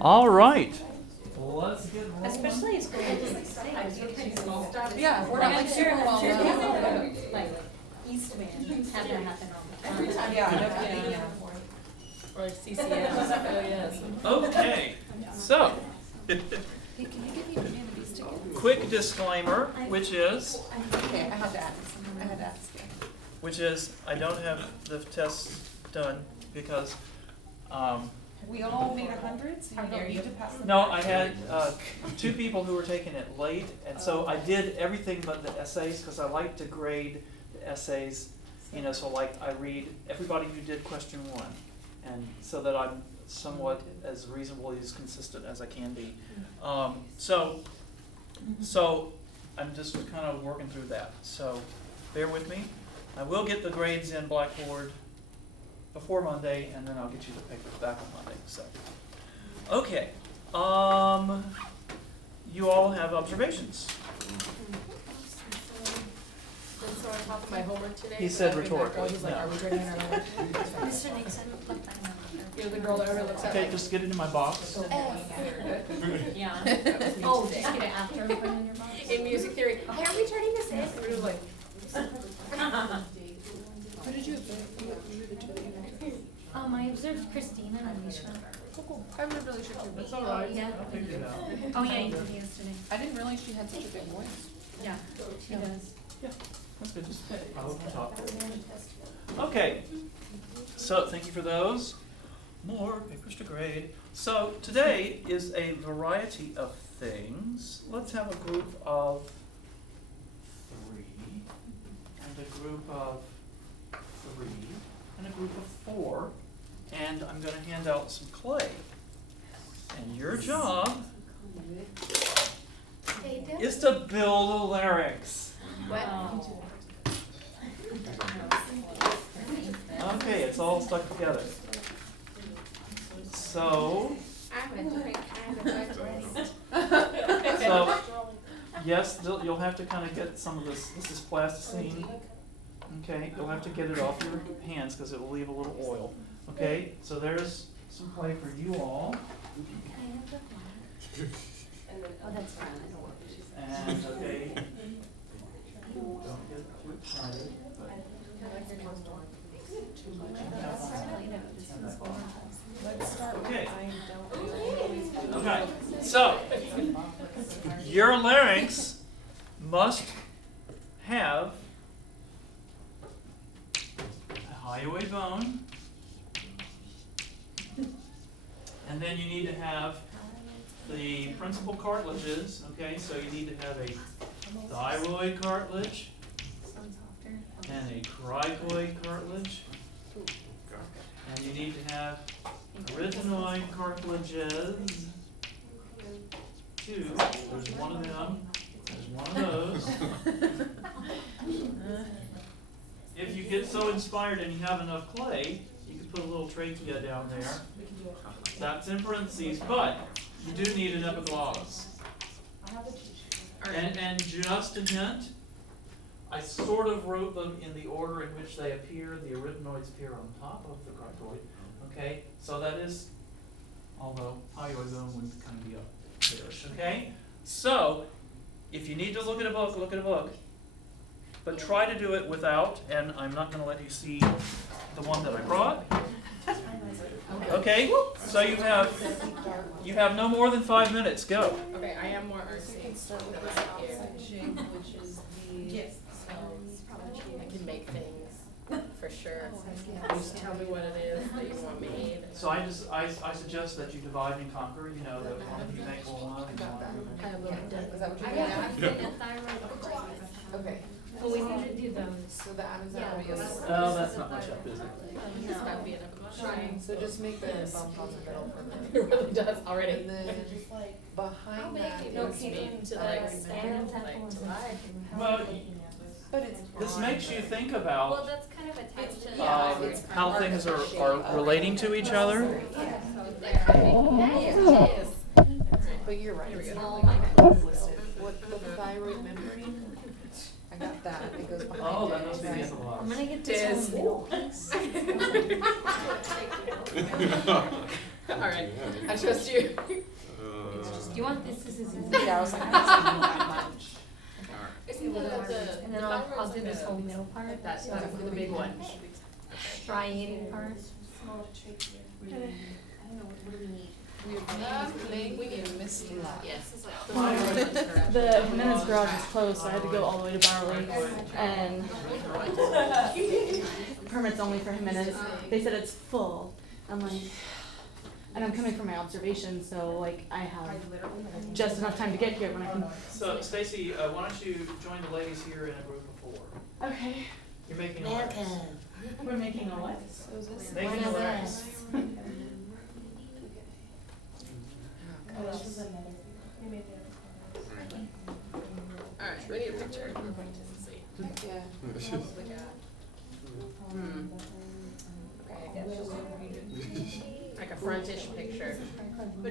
All right. Let's get rolling. Especially as small stuff. Yeah, we're not like super well known. Like Eastman had that happen all the time. Every time, yeah, Yeah. or CCS. Oh yes. Okay. So, Hey, can you give me your name of these together? quick disclaimer, which is Okay, I had to ask. I don't have the tests done because We all made 100, so you don't need to pass them. no, I had 2 people who were taking it late, and so I did everything but the essays because I like to grade the essays. You know, so like I read everybody who did question 1, and so that I'm somewhat as reasonably as consistent as I can be. So I'm just kind of working through that. So bear with me. I will get the grades in Blackboard before Monday, and then I'll get you the papers back on Monday. So, okay. You all have observations. And so on top of my homework today. He said so every rhetorically, girl, he's like, no. are we turning our homework? Mr. Nixon, put that on. You're the girl that ever looks at Okay, like. just get it in my box. Yeah. That was me Oh, today. just get it after and put it in your box? In music theory, hey, are we turning this in? And we were like. What did you observe? You were the two of you, right? I observed Christina and Alicia. I was really sure too, but That's all right. Yeah. I'll figure it out. Oh, yeah, you did yesterday. I didn't realize she had such a big voice. Yeah, she does. Yeah, that's good. Just follow the top. Okay. So thank you for those. More papers to grade. So today is a variety of things. Let's have a group of 3, and a group of 3, and a group of 4. And I'm going to hand out some clay. And your job is to build a larynx. Okay, it's all stuck together. So, yes, you'll have to kind of get some of this. This is plasticine. Okay, you'll have to get it off your hands because it will leave a little oil. Okay, so there's some clay for you all. Oh, that's fine. I don't want to. And okay, don't get too excited. Let's start with Okay. I don't. Okay, so your larynx must have a hyoid bone, and then you need to have the principal cartilages. Okay, so you need to have a thyroid cartilage and a cricoid cartilage, and you need to have arytenoid cartilages. 2. There's one of them. There's one of those. If you get so inspired and you have enough clay, you can put a little trachea down there. That's in parentheses, but you do need an epiglottis. And just a hint, I sort of wrote them in the order in which they appear. The arytenoids appear on top of the cricoid. Okay, so that is, although hyoid bone would kind of be up there. Okay, so if you need to look at a book, look at a book. But try to do it without, and I'm not going to let you see the one that I brought. Okay, so you have no more than 5 minutes. Go. Okay, I am more artsy. Start with than this I am. opposite shape, which is the. Yes. I can make things for sure. Just tell me what it is that you want made. So I suggest that you divide and conquer. You know, that one of you make one. I got that. I have a Is that what I you're got doing? a thyroid. Okay. But we need to do those. So the Adam's Yeah. apple. Oh, that's not much up, is it? This might be an epiglottis. So just make the bump on the middle for me. It really does already. And then behind that It's is, made to like stand, like to lie. Well, but it's. this makes you think Well, about that's kind of attached to. Yeah, it's how things are relating to each other. But you're right. Here we go. Oh my God. What the thyroid membrane? I got that. It goes behind. Oh, it. that must be the I'm epiglottis. gonna get Diz. this one. All right, I trust you. Do you want this? This is easy. Yeah, I was like, that's not that much. Isn't the And then I'll do this whole middle part. That's the big one. Striating part. We need a misty lot. Yes. The men's garage is closed, so I had to go all the way to Bernoulli, and permits only for minutes. They said it's full. I'm like, and I'm coming from my observation, so like I have just enough time to get here when I can. So Stacy, why don't you join the ladies here in a group of 4? Okay. You're making a Larynx. We're making a what? Making a Larynx. Alright, we need a picture. Let's see. Yeah. Like a frontish picture of the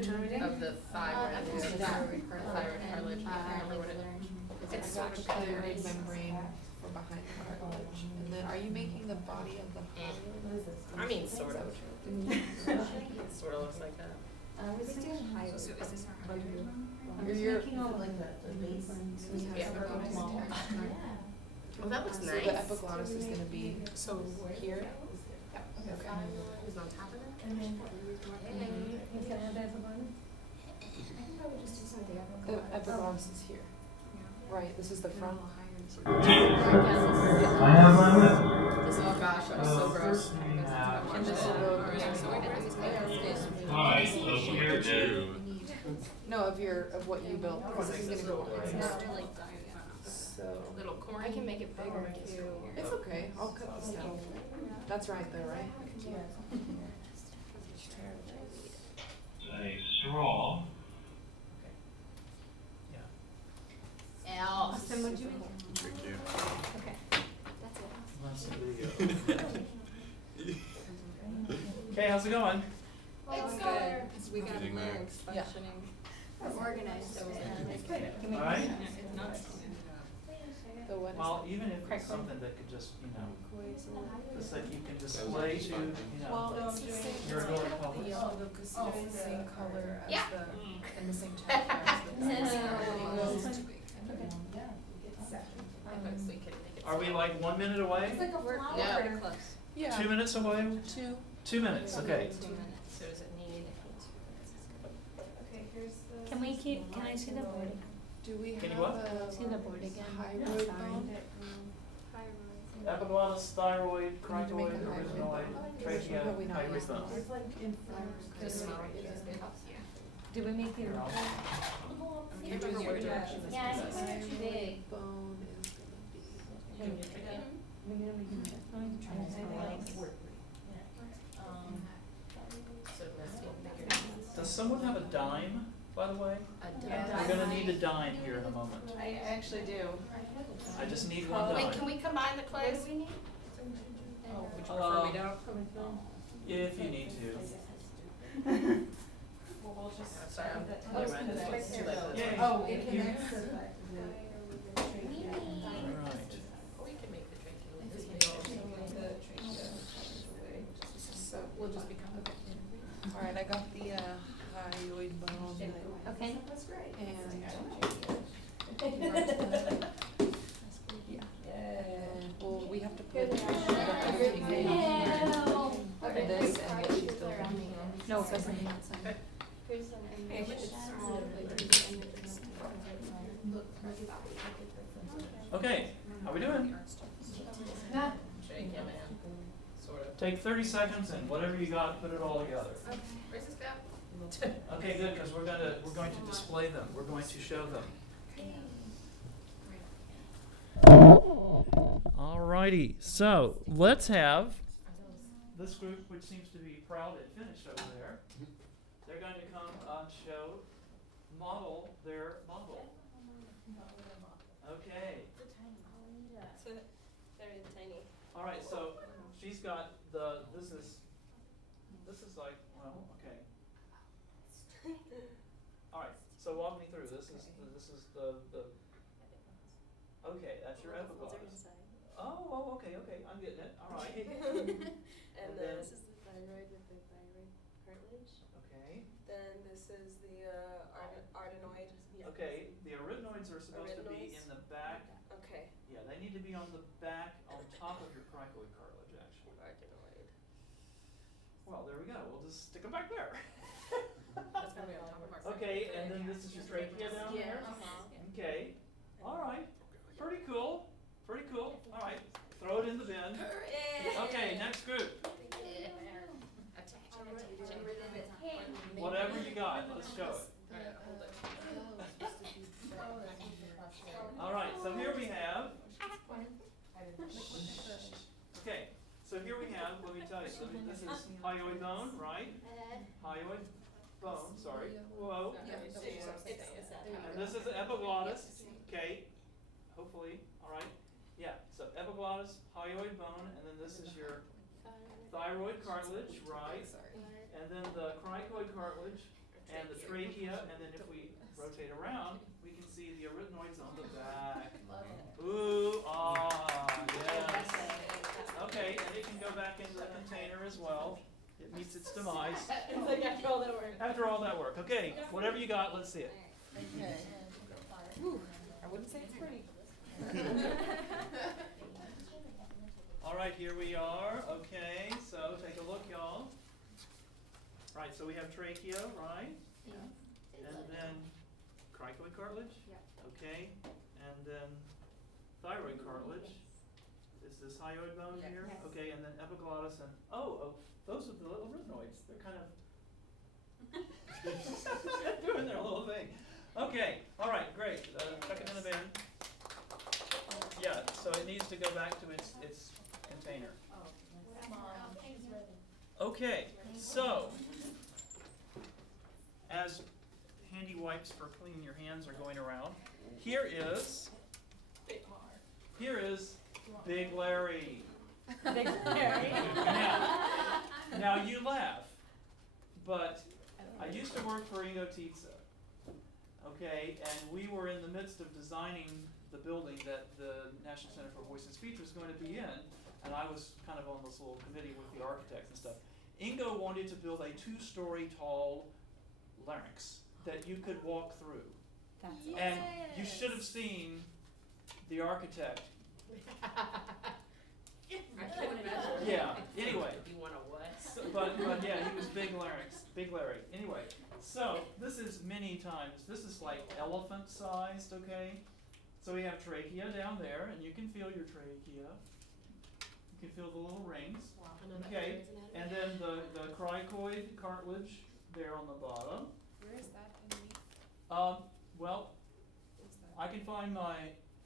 thyroid. Thyroid cartilage. I can't remember what it is. It's sort of thyroid membrane for behind the cartilage. And then, are you making the body of the heart? I mean, sort of. Sort of looks like that. You're Yeah. Well, that looks so nice. the epiglottis is going to be So here? okay. Who's on top of it? The epiglottis is here. Right. This is the front. I have my whip. Oh gosh, that was so gross. And this will go Hi, up here too. no, of what you built. Because this is going to go on. So Little corn. I can make it bigger too. it's okay. I'll cut this down. That's right though, right? A straw. Yeah. Austin, what'd you make? Thank you. Okay. That's it. Okay, how's it going? It's good. Because we got Getting there. Larynx functioning. I'm organized over there. All right. The what is Well, even if it's something that could just, just that you can display to, well, it's the same. your adoring public. It's the same color as Yeah. and the same chapter as the Are we like 1 minute away? Yeah, we're close. Yeah. 2 minutes away? 2. 2 minutes, okay. 2 minutes. So does it need? Can we keep, can I see the board again? Do we Can you have what? a See the board again? thyroid bone? Epiglottis, thyroid, We need to make cricoid, a hybrid originoid, bone. trachea, But we not hybrid use bone. Does smell. Do we make it? You're doing your direction. Yeah, I think they're too big. Bone is gonna be. So let's see. Does someone have a dime, by the way? We're gonna need a dime here in a moment. I actually do. I just need one dime. Wait, can we combine the clays? Would you prefer we don't? If you need to. Sorry, I'm running this way. It's too late. Yeah, Oh, it connects Alright. We can make the trachea. So we'll just become okay. Alright, I got the hyoid bone. Okay. And yeah. And well, we have to put this and get she's still. No, it doesn't. Okay, how we doing? Shake him in. Sort of. Take 30 seconds and whatever you got, put it all together. Where's this go? Okay, good, because we're going to display them. We're going to show them. Alrighty, so let's have this group, which seems to be proud and finished over there. They're going to come model their model. Okay. Very tiny. All right, so she's got this is like, well, okay. All right, so walk me through. This is the okay, that's your epiglottis. Oh, okay, I'm getting it. All right. And then- this is the thyroid with the thyroid cartilage. Okay. And this is the arytenoid. Okay, the arytenoids are supposed to be Arytenoids? in the back. Okay. Yeah, they need to be on the back, on top of your cricoid cartilage, actually. Arytenoid. Well, there we go. We'll just stick them back there. That's gonna be on top of our. Okay, and then this is your trachea down there? Okay, all right. Pretty cool. Pretty cool. All right, throw it in the bin. Okay, next group. Whatever you got, let's show it. Alright, hold it. All right, so here we have. Okay, so here we have, let me tell you, so this is hyoid bone, right? Hyoid bone, sorry. Whoa. And this is epiglottis, okay? Hopefully, all right. Yeah, so epiglottis, hyoid bone, and then this is your thyroid cartilage, right? And then the cricoid cartilage and the trachea, and then if we rotate around, we can see the arytenoids on the back. Ooh, ah, yes. Okay, and it can go back into the container as well. It meets its demise. It's like after all that work. After all that work. Okay, whatever you got, let's see it. Okay. I wouldn't say it's pretty. All right, here we are. Okay, so take a look, y'all. Right, so we have trachea, right? And then cricoid cartilage? Okay, and then thyroid cartilage. Is this hyoid bone here? Yes. Okay, and then epiglottis and, oh, those are the little arytenoids. They're kind of doing their little thing. Okay, all right, great. Chuck it in the bin. Yeah, so it needs to go back to its container. Okay, so as handy wipes for cleaning your hands are going around, here is Big Larry. Big Larry. Now you laugh, but I used to work for UTSA. Okay, and we were in the midst of designing the building that the National Center for Voice and Speech was going to be in, and I was kind of on this little committee with the architects and stuff. Ingo wanted to build a 2-story tall larynx that you could walk through. That's And you should have seen the architect. I can't imagine. Yeah, anyway. You want a what? So, but yeah, he was Big Larynx, Big Larry. Anyway, so this is many times, this is like elephant sized, okay? So we have trachea down there, and you can feel your trachea. You can feel the little rings. Okay, and then the cricoid cartilage there on the bottom. Where is that underneath? Well, What's that? I can find my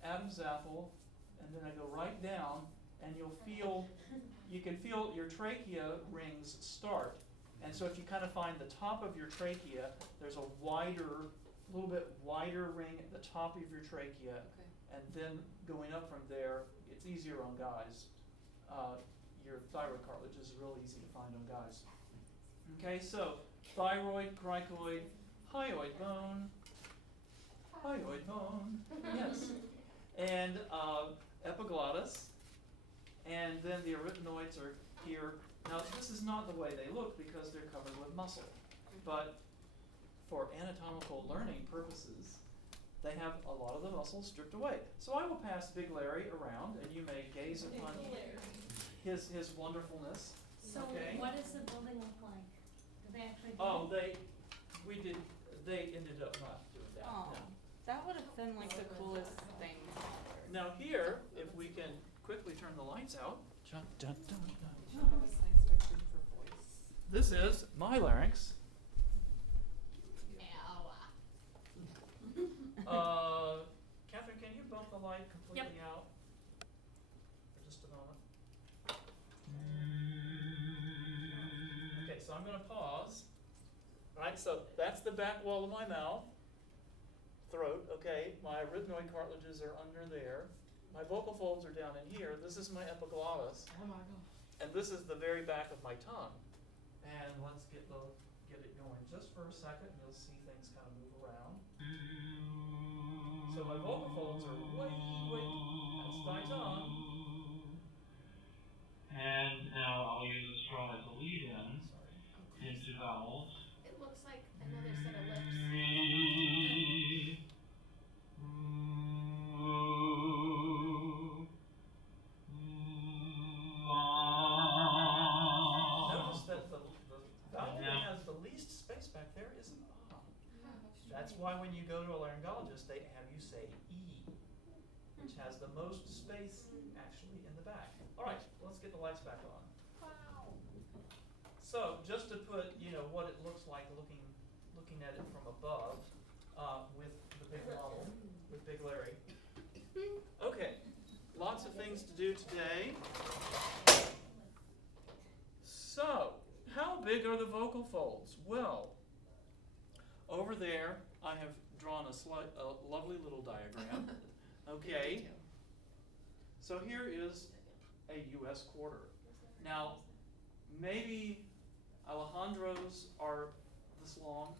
Adam's apple, and then I go right down, and you can feel your trachea rings start. And so if you kind of find the top of your trachea, there's a little bit wider ring at the top of your trachea. Okay. And then going up from there, it's easier on guys. Your thyroid cartilage is real easy to find on guys. Okay, so thyroid, cricoid, hyoid bone, yes. And epiglottis. And then the arytenoids are here. Now, this is not the way they look because they're covered with muscle. But for anatomical learning purposes, they have a lot of the muscle stripped away. So I will pass Big Larry around, and you may gaze upon his wonderfulness. So Okay. what does the building look like? Do they actually do Oh, they ended up not doing that. Oh, No. that would have been like the coolest thing. Now here, if we can quickly turn the lights out. Dun, dun, dun, dun. I was science fiction for voice. This is my larynx. Catherine, can you bump the light completely out for just a moment? Okay, so I'm going to pause. All right, so that's the back wall of my mouth, throat. Okay, my arytenoid cartilages are under there. My vocal folds are down in here. This is my epiglottis. Oh my god. And this is the very back of my tongue. And let's get it going just for a second, and you'll see things kind of move around. So my vocal folds are way, that's my tongue. And now I'll use a straw as a lead-in Sorry. into vowels. It looks like an That's why when you go to a laryngologist, they have you say E, which has the most space actually in the back. All right, let's get the lights back on. Wow. So just to put, what it looks like looking at it from above with the big model, with Big Larry. Okay, lots of things to do today. So, how big are the vocal folds? Well, over there I have drawn a lovely little diagram. Okay, so here is a US quarter. Now, maybe Alejandro's are this long.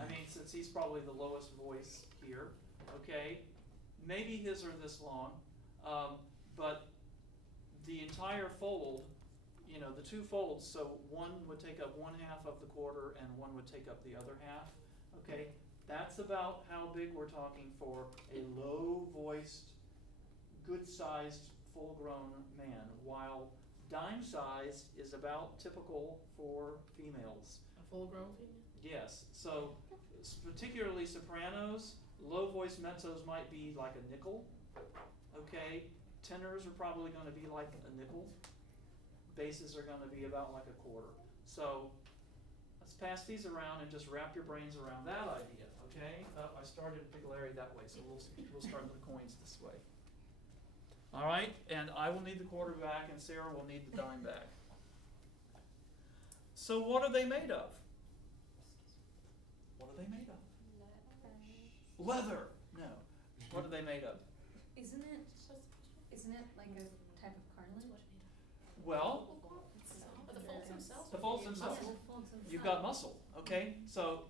I mean, since he's probably the lowest voice here, okay? Maybe his are this long, but the entire fold, the two folds, so one would take up 1/2 of the quarter and one would take up the other half, okay? That's about how big we're talking for a low-voiced, good-sized, full-grown man, while dime-sized is about typical for females. A full-grown female? Yes, so particularly sopranos, low-voiced mezzos might be like a nickel, okay? Tenors are probably going to be like a nickel. Basses are going to be about like a quarter. So let's pass these around and just wrap your brains around that idea, okay? I started Big Larry that way, so we'll start with the coins this way. All right, and I will need the quarter back, and Sarah will need the dime back. So what are they made of? What are they made of? Leather. No. What are they made of? Isn't it like a type of cartilage? Well, But the folds themselves. the folds themselves. You've got muscle, okay? So,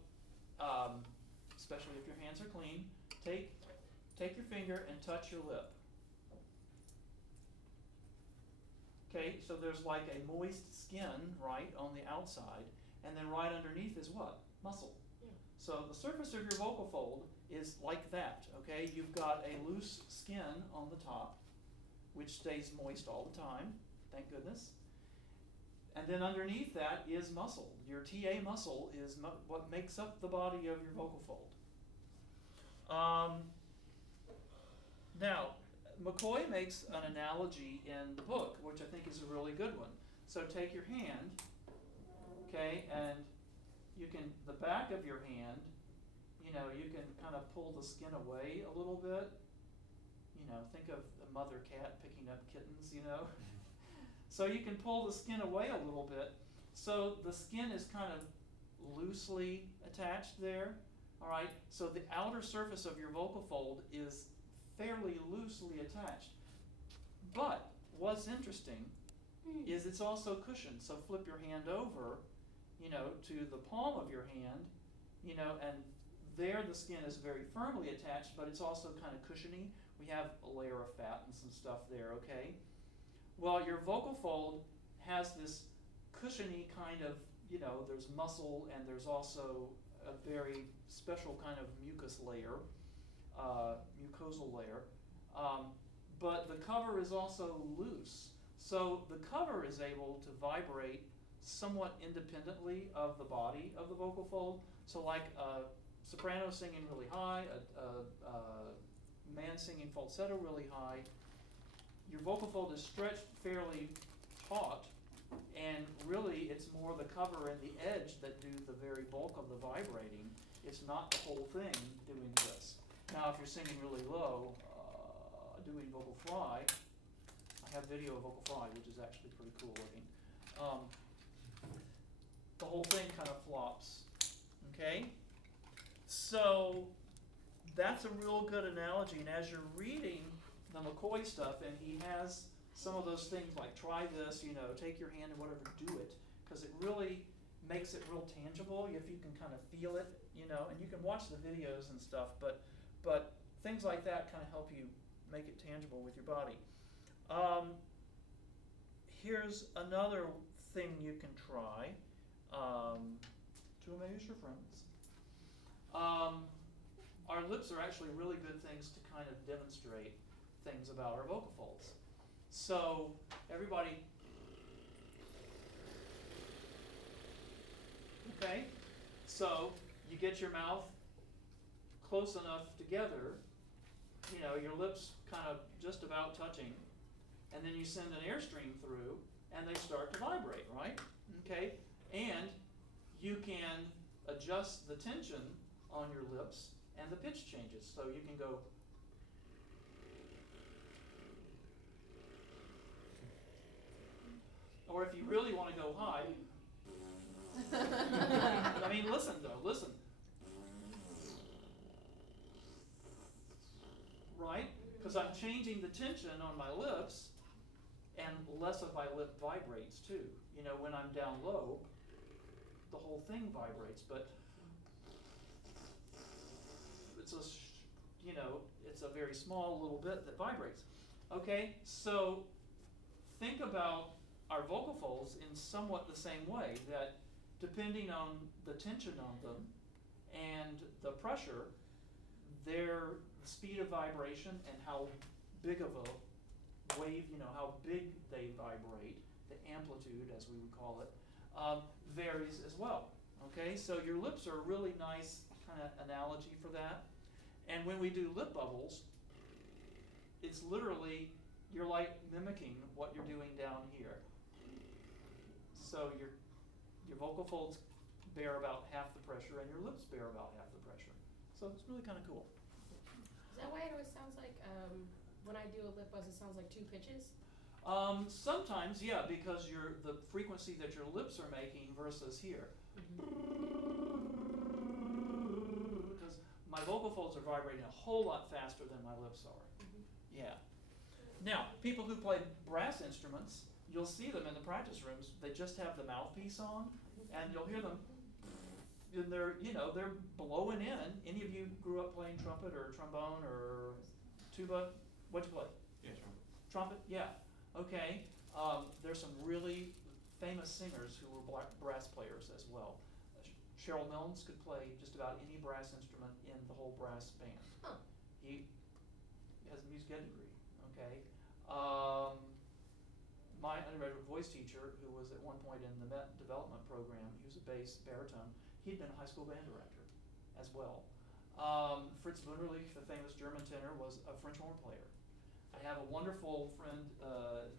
especially if your hands are clean, take your finger and touch your lip. Okay, so there's like a moist skin, right, on the outside, and then right underneath is what? Muscle. Yeah. So the surface of your vocal fold is like that, okay? You've got a loose skin on the top, which stays moist all the time, thank goodness. And then underneath that is muscle. Your TA muscle is what makes up the body of your vocal fold. Now, McCoy makes an analogy in the book, which I think is a really good one. So take your hand, okay, and the back of your hand, you can kind of pull the skin away a little bit. Think of a mother cat picking up kittens, So you can pull the skin away a little bit. So the skin is kind of loosely attached there, all right? So the outer surface of your vocal fold is fairly loosely attached. But what's interesting is it's also cushioned. So flip your hand over, to the palm of your hand, and there the skin is very firmly attached, but it's also kind of cushiony. We have a layer of fat and some stuff there, okay? Well, your vocal fold has this cushiony kind of, there's muscle and there's also a very special kind of mucus layer, mucosal layer, but the cover is also loose. So the cover is able to vibrate somewhat independently of the body of the vocal fold. So like a soprano singing really high, a man singing falsetto really high, your vocal fold is stretched fairly taut, and really it's more the cover and the edge that do the very bulk of the vibrating. It's not the whole thing doing this. Now if you're singing really low, doing vocal fry, I have video of vocal fry, which is actually pretty cool looking. The whole thing kind of flops, okay? So that's a real good analogy, and as you're reading the McCoy stuff, and he has some of those things like try this, take your hand and whatever, do it, because it really makes it real tangible if you can kind of feel it, and you can watch the videos and stuff, but things like that kind of help you make it tangible with your body. Here's another thing you can try to amaze your friends. Our lips are actually really good things to kind of demonstrate things about our vocal folds. So everybody, okay? So you get your mouth close enough together, you know, your lips kind of just about touching, and then you send an airstream through, and they start to vibrate, right? Okay, and you can adjust the tension on your lips, and the pitch changes. So you can go, or if you really want to go high, I mean, listen though, listen. Right? Because I'm changing the tension on my lips, and less of my lip vibrates too. You know, when I'm down low, the whole thing vibrates, but it's a, you know, it's a very small little bit that vibrates. Okay, so think about our vocal folds in somewhat the same way, that depending on the tension on them and the pressure, their speed of vibration and how big of a wave, you know, how big they vibrate, the amplitude, as we would call it, varies as well. Okay, so your lips are a really nice kind of analogy for that. And when we do lip bubbles, it's literally, you're like mimicking what you're doing down here. So your vocal folds bear about half the pressure, and your lips bear about half the pressure. So it's really kind of cool. Is that why it always sounds like, when I do a lip buzz, it sounds like two pitches? Sometimes, yeah, because the frequency that your lips are making versus here. Because my vocal folds are vibrating a whole lot faster than my lips are. Yeah. Now, people who play brass instruments, you'll see them in the practice rooms. They just have the mouthpiece on, and you'll hear them. And they're, you know, they're blowing in. Any of you grew up playing trumpet or trombone or tuba? What'd you play? Yeah, trumpet. Trumpet, yeah. Okay. There's some really famous singers who were brass players as well. Cheryl Milnes could play just about any brass instrument in the whole brass band. Huh. He has a music ed degree. Okay. My undergraduate voice teacher, who was at one point in the Met development program, he was a bass baritone. He'd been a high school band director as well. Fritz Bernoulli, the famous German tenor, was a French horn player. I have a wonderful friend,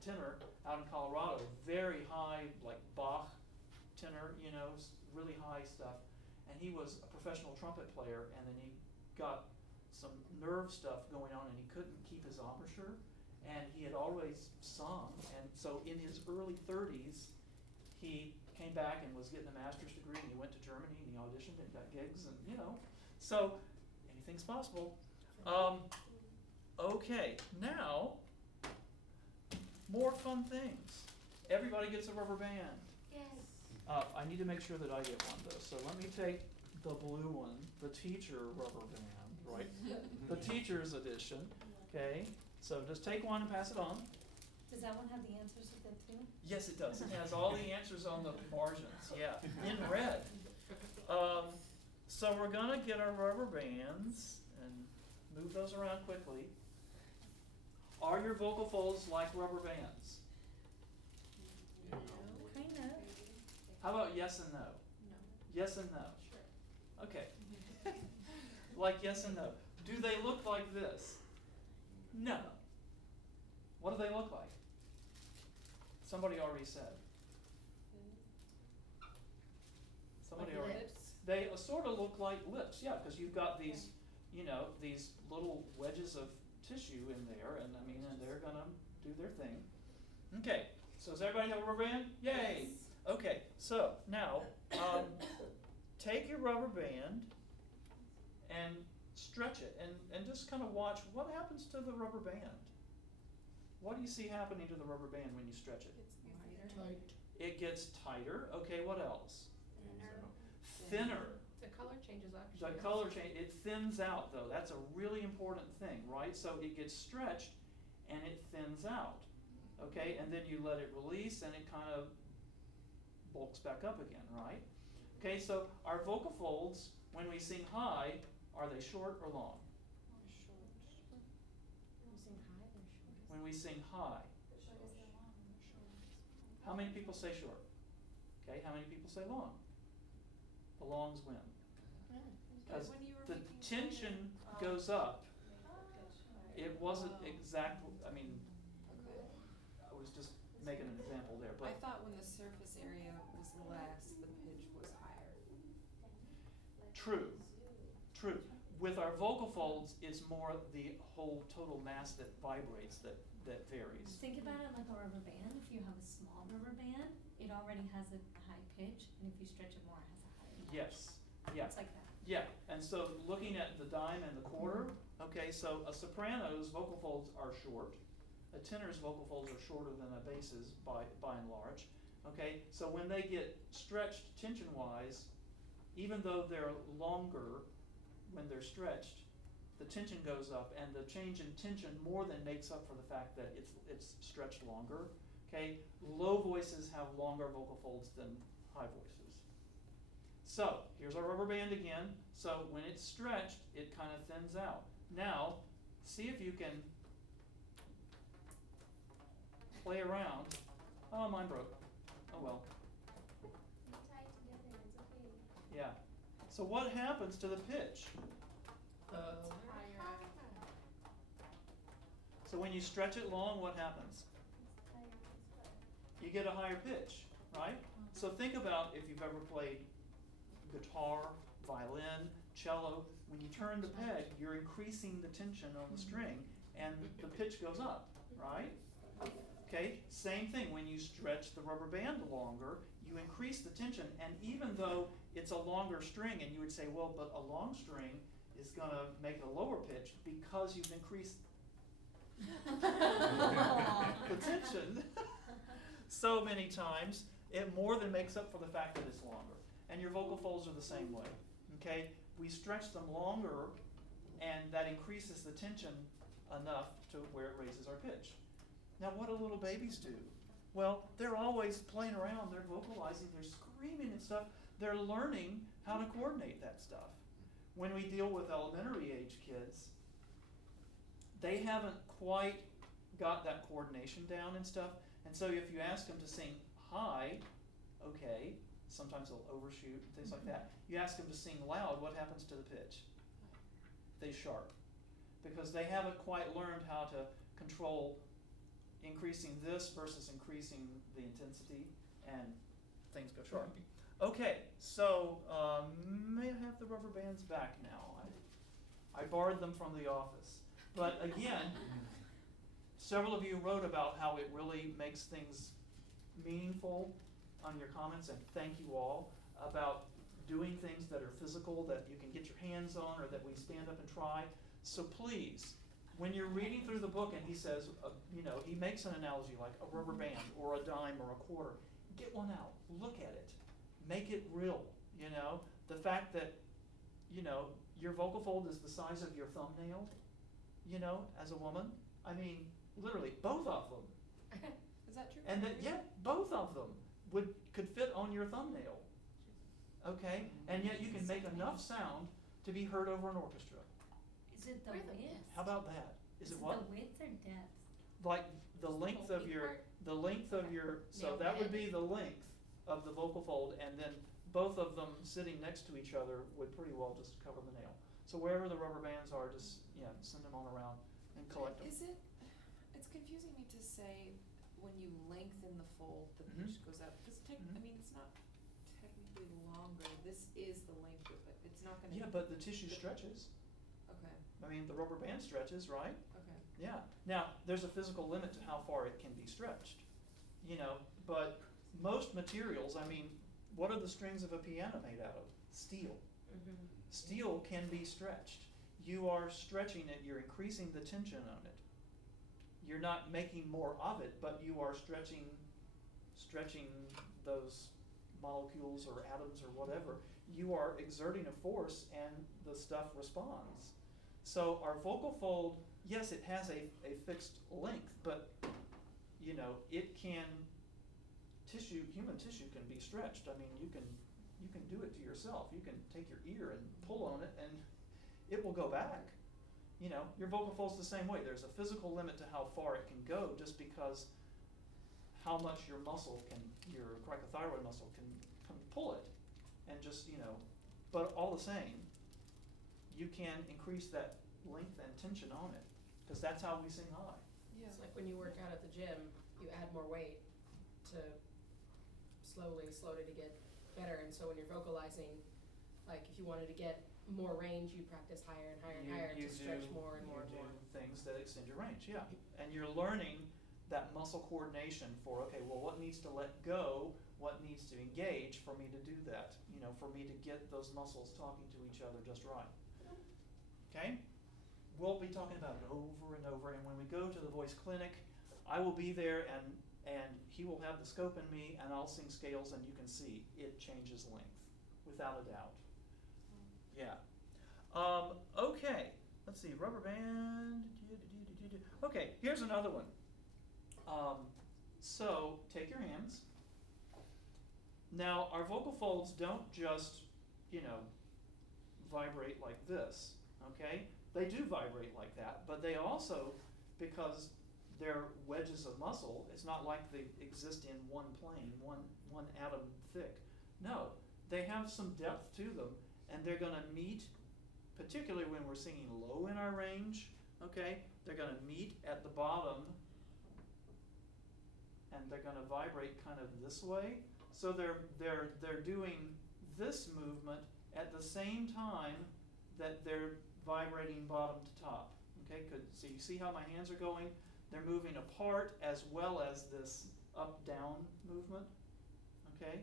tenor, out in Colorado, very high, like Bach tenor, you know, really high stuff. And he was a professional trumpet player, and then he got some nerve stuff going on, and he couldn't keep his embouchure. And he had always sung, and so in his early 30s, he came back and was getting a master's degree, and he went to Germany, and he auditioned and got gigs, and you know, so anything's possible. Okay, now, more fun things. Everybody gets a rubber band. Yes. I need to make sure that I get one though, so let me take the blue one, the teacher rubber band, right? The teacher's edition, okay? So just take one and pass it on. Does that one have the answers with it too? Yes, it does. It has all the answers on the margins, yeah, in red. So we're gonna get our rubber bands and move those around quickly. Are your vocal folds like rubber bands? Kind of. How about yes and no? No. Yes and no. Sure. Okay. Like yes and no. Do they look like this? No. What do they look like? Somebody already said. Somebody Like already. lips? They sort of look like lips, yeah, because you've got these, you know, these little wedges of tissue in there, and I mean, and they're gonna do their thing. Okay, so does everybody have a rubber band? Yay! Yes. Okay, so now take your rubber band and stretch it, and just kind of watch what happens to the rubber band. What do you see happening to the rubber band when you stretch it? It's tight. It gets tighter. Okay, what else? Thinner. Thinner. The color changes actually. The color change, it thins out though. That's a really important thing, right? So it gets stretched and it thins out. Okay, and then you let it release and it kind of bulks back up again, right? Okay, so our vocal folds, when we sing high, are they short or long? Short. When we sing high, they're short. When we sing high, how many people say short? Okay, how many people say long? The longs win. Yeah. As when you were the making tension goes up, it wasn't exact, I mean, Okay. I was just making an example there, I but thought when the surface area was less, the pitch was higher. true, true. With our vocal folds, it's more the whole total mass that vibrates that varies. Think about it like a rubber band. If you have a small rubber band, it already has a high pitch, and if you stretch it more, it has a higher pitch. Yes, yeah. It's like that. Yeah, and so looking at the dime and the quarter, okay, so a soprano's vocal folds are short. A tenor's vocal folds are shorter than a bass's by and large. Okay, so when they get stretched tension-wise, even though they're longer when they're stretched, the tension goes up, and the change in tension more than makes up for the fact that it's stretched longer. Okay, low voices have longer vocal folds than high voices. So here's our rubber band again. So when it's stretched, it kind of thins out. Now, see if you can play around. Oh, mine broke. Oh well. Tied together, it's okay. Yeah. So what happens to the pitch? Higher. So when you stretch it long, what happens? It's higher, it's better. You get a higher pitch, right? So think about if you've ever played guitar, violin, cello. When you turn the peg, you're increasing the tension on the string, and the pitch goes up, right? Okay, same thing, when you stretch the rubber band longer, you increase the tension, and even though it's a longer string, and you would say, well, but a long string is gonna make a lower pitch because you've increased the tension so many times, it more than makes up for the fact that it's longer. And your vocal folds are the same way, okay? We stretch them longer, and that increases the tension enough to where it raises our pitch. Now, what do little babies do? Well, they're always playing around, they're vocalizing, they're screaming and stuff. They're learning how to coordinate that stuff. When we deal with elementary age kids, they haven't quite got that coordination down and stuff. And so if you ask them to sing high, okay, sometimes they'll overshoot and things like that. You ask them to sing loud, what happens to the pitch? They sharp. Because they haven't quite learned how to control increasing this versus increasing the intensity, and things go sharp. Okay, so may I have the rubber bands back now? I borrowed them from the office. But again, several of you wrote about how it really makes things meaningful on your comments, and thank you all, about doing things that are physical, that you can get your hands on, or that we stand up and try. So please, when you're reading through the book and he says, you know, he makes an analogy like a rubber band or a dime or a quarter, get one out, look at it, make it real, you know. The fact that, you know, your vocal fold is the size of your thumbnail, you know, as a woman, I mean, literally, both of them. Is that true? And that, yeah, both of them could fit on your thumbnail, okay? And yet you can make enough sound to be heard over an orchestra. Is it the Where's the- width? How about that? Is it the what? width or depth? Like the length of whole your, part? the length of your, so Nail that would head. be the length of the vocal fold, and then both of them sitting next to each other would pretty well just cover the nail. So wherever the rubber bands are, just, yeah, send them on around and collect them. Is it, it's confusing me to say when you lengthen the fold, the Mhm. pitch goes up, because I Mhm. mean, it's not technically longer, this is the length of it, it's not gonna. Yeah, but the tissue stretches. Okay, I mean, the rubber band stretches, right? okay. Yeah. Now, there's a physical limit to how far it can be stretched, you know, but most materials, I mean, what are the strings of a piano made out of? Steel. Mm-hmm. Steel can be stretched. You are stretching it, you're increasing the tension on it. You're not making more of it, but you are stretching those molecules or atoms or whatever. You are exerting a force, and the stuff responds. So our vocal fold, yes, it has a fixed length, but you know, it can, human tissue can be stretched. I mean, you can do it to yourself. You can take your ear and pull on it, and it will go back. You know, your vocal fold's the same way. There's a physical limit to how far it can go, just because how much your muscle can, your cricothyroid muscle can pull it, and just, you know, but all the same, you can increase that length and tension on it, because that's how we sing high. Yeah. It's like when you work out at the gym, you add more weight to slowly to get better, and so when you're vocalizing, like if you wanted to get more range, you practice higher and higher and higher to stretch more and more and more. You do things that extend your range, yeah. And you're learning that muscle coordination for, okay, well, what needs to let go, what needs to engage for me to do that, you know, for me to get those muscles talking to each other just right. Okay? We'll be talking about it over and over, and when we go to the voice clinic, I will be there, and he will have the scope in me, and I'll sing scales, and you can see it changes length, without a doubt. Yeah. Okay, let's see, rubber band. Okay, here's another one. So take your hands. Now, our vocal folds don't just, you know, vibrate like this, okay? They do vibrate like that, but they also, because they're wedges of muscle, it's not like they exist in one plane, one atom thick. No, they have some depth to them, and they're going to meet, particularly when we're singing low in our range, okay? They're going to meet at the bottom, and they're going to vibrate kind of this way. So they're doing this movement at the same time that they're vibrating bottom to top. Okay, so you see how my hands are going? They're moving apart as well as this up-down movement. Okay?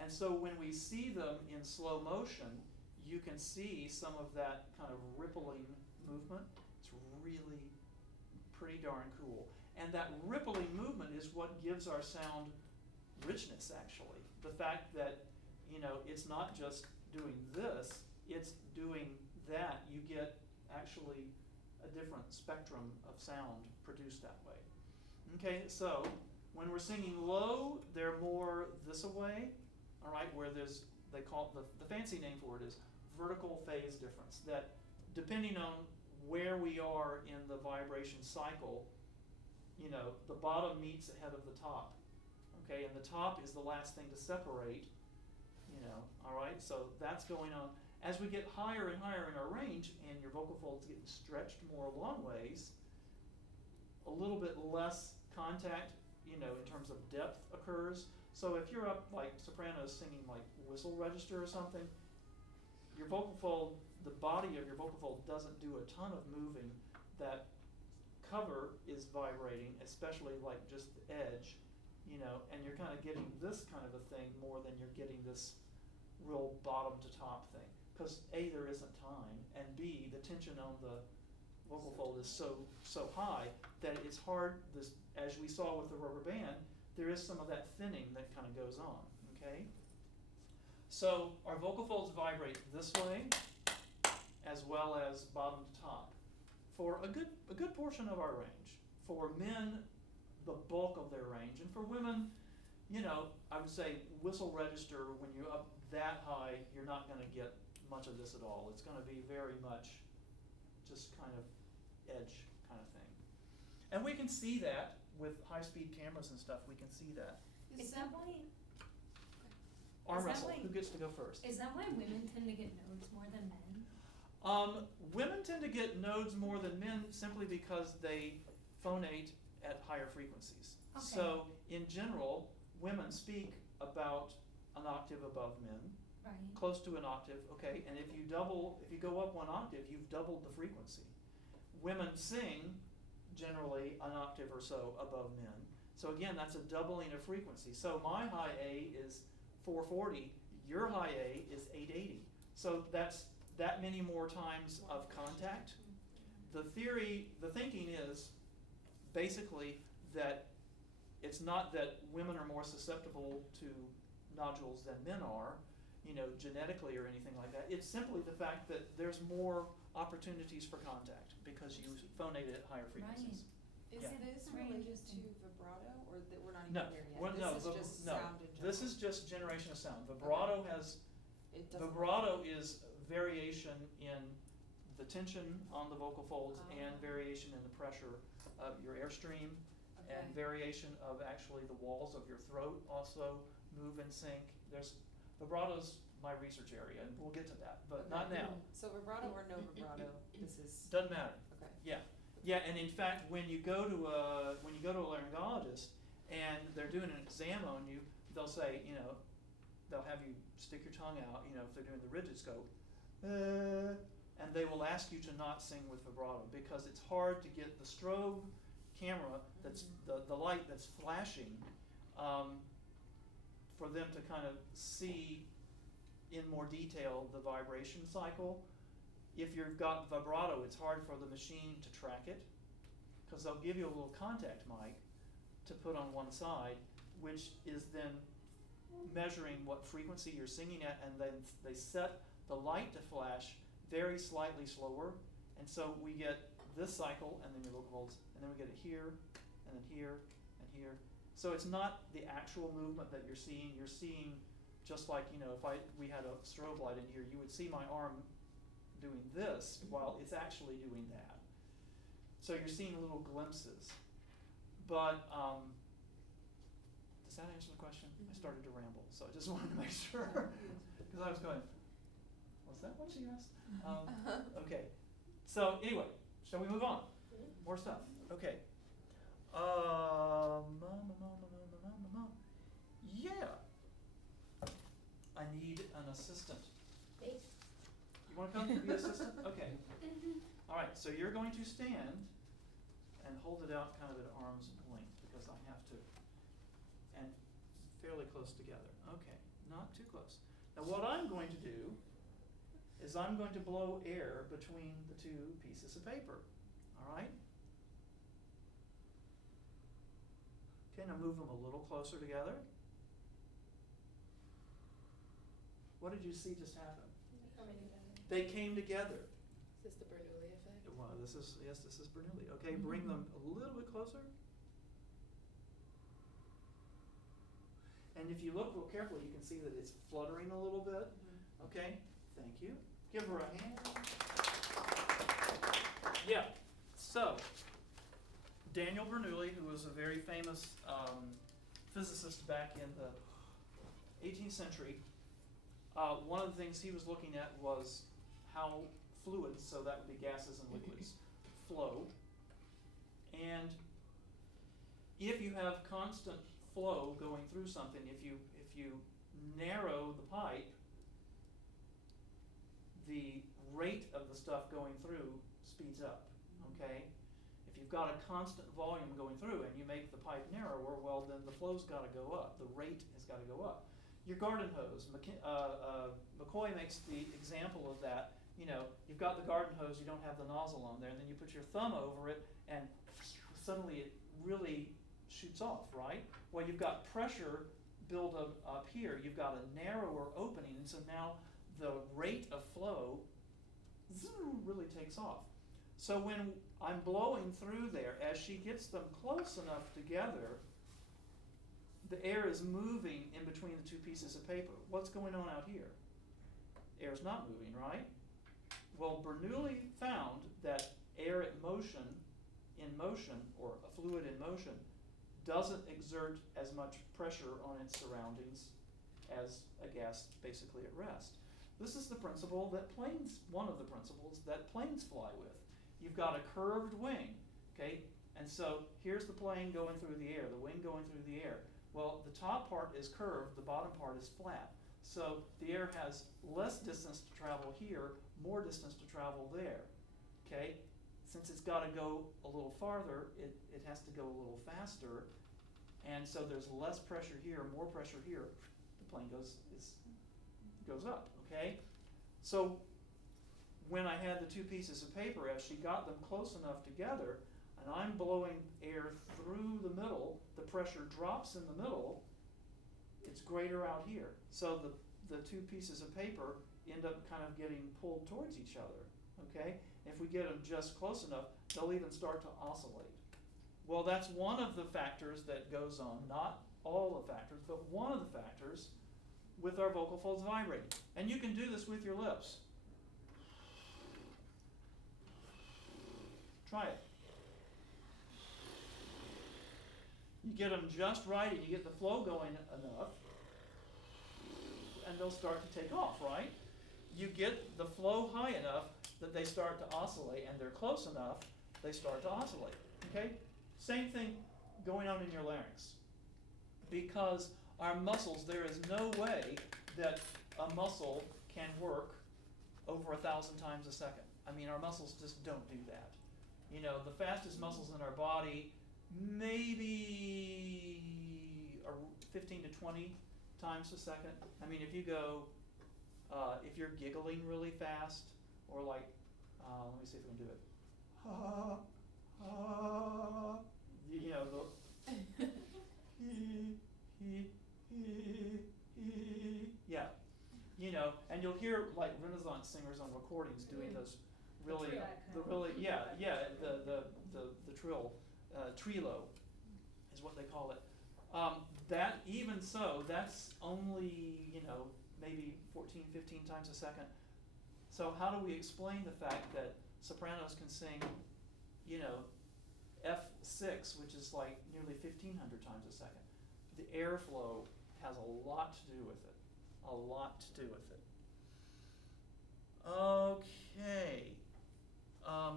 And so when we see them in slow motion, you can see some of that kind of rippling movement. It's really pretty darn cool. And that rippling movement is what gives our sound richness, actually. The fact that, you know, it's not just doing this, it's doing that. You get actually a different spectrum of sound produced that way. Okay, so when we're singing low, they're more this away, all right, where there's, they call it, the fancy name for it is vertical phase difference, that depending on where we are in the vibration cycle, you know, the bottom meets ahead of the top, okay, and the top is the last thing to separate, you know, all right, so that's going on. As we get higher and higher in our range, and your vocal folds getting stretched more long ways, a little bit less contact, you know, in terms of depth occurs. So if you're up like Sopranos singing like whistle register or something, your vocal fold, the body of your vocal fold doesn't do a ton of moving. That cover is vibrating, especially like just the edge, you know, and you're kind of getting this kind of a thing more than you're getting this real bottom to top thing. Because A, there isn't time, and B, the tension on the vocal fold is so high that it's hard, this, as we saw with the rubber band, there is some of that thinning that kind of goes on, okay? So our vocal folds vibrate this way as well as bottom to top for a good portion of our range. For men, the bulk of their range, and for women, you know, I would say whistle register, when you're up that high, you're not going to get much of this at all. It's going to be very much just kind of edge kind of thing. And we can see that with high-speed cameras and stuff. We can see that. Is that why? Arm Is that wrestle. why- Who gets to go first? Is that why women tend to get nodes more than men? Women tend to get nodes more than men simply because they phonate at higher frequencies. Okay. So in general, women speak about an octave above men. Right. Close to an octave, okay, and if you go up one octave, you've doubled the frequency. Women sing generally an octave or so above men. So again, that's a doubling of frequency. So my high A is 440, your high A is 880. So that's that many more times of contact. The thinking is basically that it's not that women are more susceptible to nodules than men are, you know, genetically or anything like that. It's simply the fact that there's more opportunities for contact because you phonate at higher frequencies. Is Yeah. this Very related interesting. to vibrato, or that we're not even No, there yet? well, no, This is just no. sound in general? This is just generation of sound. Vibrato has, It doesn't- vibrato is variation in the tension on the vocal folds and variation in the pressure of your airstream Okay. and variation of actually the walls of your throat also move in sync. Vibrato's my research area, and we'll get to that, but not now. So vibrato or no vibrato, this is, Doesn't matter. okay. Yeah, yeah, and in fact, when you go to a laryngologist and they're doing an exam on you, they'll say, you know, they'll have you stick your tongue out, you know, if they're doing the rigid scope, and they will ask you to not sing with vibrato because it's hard to get the strobe camera, that's the light that's flashing, for them to kind of see in more detail the vibration cycle. If you've got vibrato, it's hard for the machine to track it because they'll give you a little contact mic to put on one side, which is then measuring what frequency you're singing at, and then they set the light to flash very slightly slower, and so we get this cycle and then your vocal folds, and then we get it here, and then here, and here. So it's not the actual movement that you're seeing just like, you know, if we had a strobe light in here, you would see my arm doing this while it's actually doing that. So you're seeing little glimpses. But does that answer the question? I started to ramble, so I just wanted to make sure, because I was going, was that what she asked? Okay, so anyway, shall we move on? More stuff. Okay. Yeah. I need an assistant. Hey. You want to come be assistant? Okay. All right, so you're going to stand and hold it out kind of at arm's length because I have to, and fairly close together. Okay, not too close. Now what I'm going to do is I'm going to blow air between the two pieces of paper. All right? Okay, now move them a little closer together. What did you see just happen? They came together. Is this the Bernoulli effect? Well, this is Bernoulli. Okay, bring them a little bit closer. And if you look real carefully, you can see that it's fluttering a little bit. Okay, thank you. Give her a hand. Yeah, so Daniel Bernoulli, who was a very famous physicist back in the 18th century, one of the things he was looking at was how fluids, so that would be gases and liquids, flow. And if you have constant flow going through something, if you narrow the pipe, the rate of the stuff going through speeds up, okay? If you've got a constant volume going through and you make the pipe narrower, well, then the flow's got to go up. The rate has got to go up. Your garden hose, McCoy makes the example of that. You know, you've got the garden hose, you don't have the nozzle on there, and then you put your thumb over it, and suddenly it really shoots off, right? Well, you've got pressure build up here. You've got a narrower opening, and so now the rate of flow really takes off. So when I'm blowing through there, as she gets them close enough together, the air is moving in between the two pieces of paper. What's going on out here? Air's not moving, right? Well, Bernoulli found that air in motion, or a fluid in motion, doesn't exert as much pressure on its surroundings as a gas basically at rest. This is the principle that one of the principles that planes fly with. You've got a curved wing, okay? And so here's the plane going through the air, the wing going through the air. Well, the top part is curved, the bottom part is flat. So the air has less distance to travel here, more distance to travel there, okay? Since it's got to go a little farther, it has to go a little faster, and so there's less pressure here, more pressure here. The plane goes up, okay? So when I had the two pieces of paper, as she got them close enough together, and I'm blowing air through the middle, the pressure drops in the middle, it's greater out here. So the two pieces of paper end up kind of getting pulled towards each other, okay? If we get them just close enough, they'll even start to oscillate. Well, that's one of the factors that goes on, not all the factors, but one of the factors with our vocal folds vibrating. And you can do this with your lips. Try it. You get them just right and you get the flow going enough, and they'll start to take off, right? You get the flow high enough that they start to oscillate, and they're close enough, they start to oscillate, okay? Same thing going on in your larynx. Because our muscles, there is no way that a muscle can work over 1,000 times a second. I mean, our muscles just don't do that. You know, the fastest muscles in our body, maybe 15 to 20 times a second. I mean, if you go, if you're giggling really fast, or like, let me see if we can do it. You know, yeah, you know, and you'll hear like Renaissance singers on recordings doing those really, the trill, trilo is what they call it. That, even so, that's only, you know, maybe 14, 15 times a second. So how do we explain the fact that sopranos can sing, you know, F6, which is like nearly 1,500 times a second? The airflow has a lot to do with it. A lot to do with it. Okay. I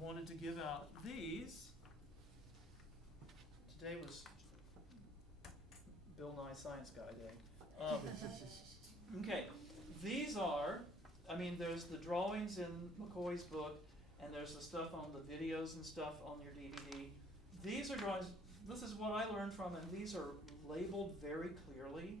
wanted to give out these. Today was Bill Nye Science Guy Day. Okay, these are, I mean, there's the drawings in McCoy's book, and there's the stuff on the videos and stuff on your DVD. These are drawings, this is what I learned from, and these are labeled very clearly.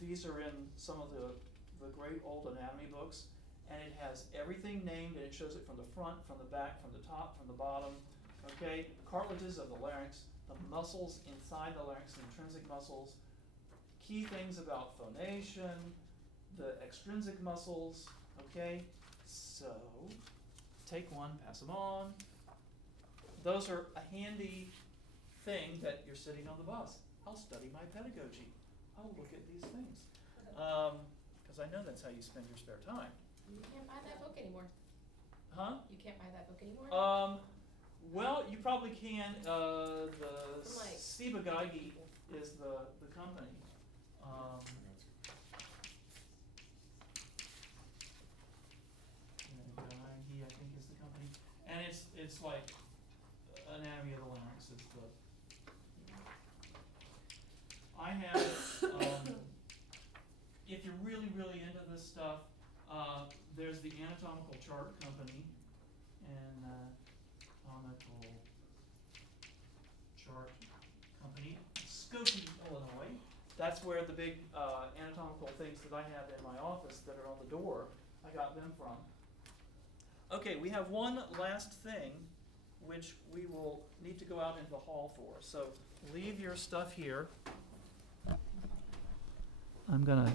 These are in some of the great old anatomy books, and it has everything named, and it shows it from the front, from the back, from the top, from the bottom. Okay, cartilages of the larynx, the muscles inside the larynx, the intrinsic muscles, key things about phonation, the extrinsic muscles. Okay, so take one, pass them on. Those are a handy thing that you're sitting on the bus. I'll study my pedagogy. I'll look at these things. Because I know that's how you spend your spare time. You can't buy that book anymore. Huh? You can't buy that book anymore? Well, you probably can. The Like- Pedagogy is the company. Pedagogy, I think, is the company, and it's like anatomy of the larynx is the. I have. If you're really, really into this stuff, there's the Anatomical Chart Company, and Anatomical Chart Company, Skokie, Illinois. That's where the big anatomical things that I have in my office that are on the door, I got them from. Okay, we have one last thing which we will need to go out into the hall for. So leave your stuff here. I'm gonna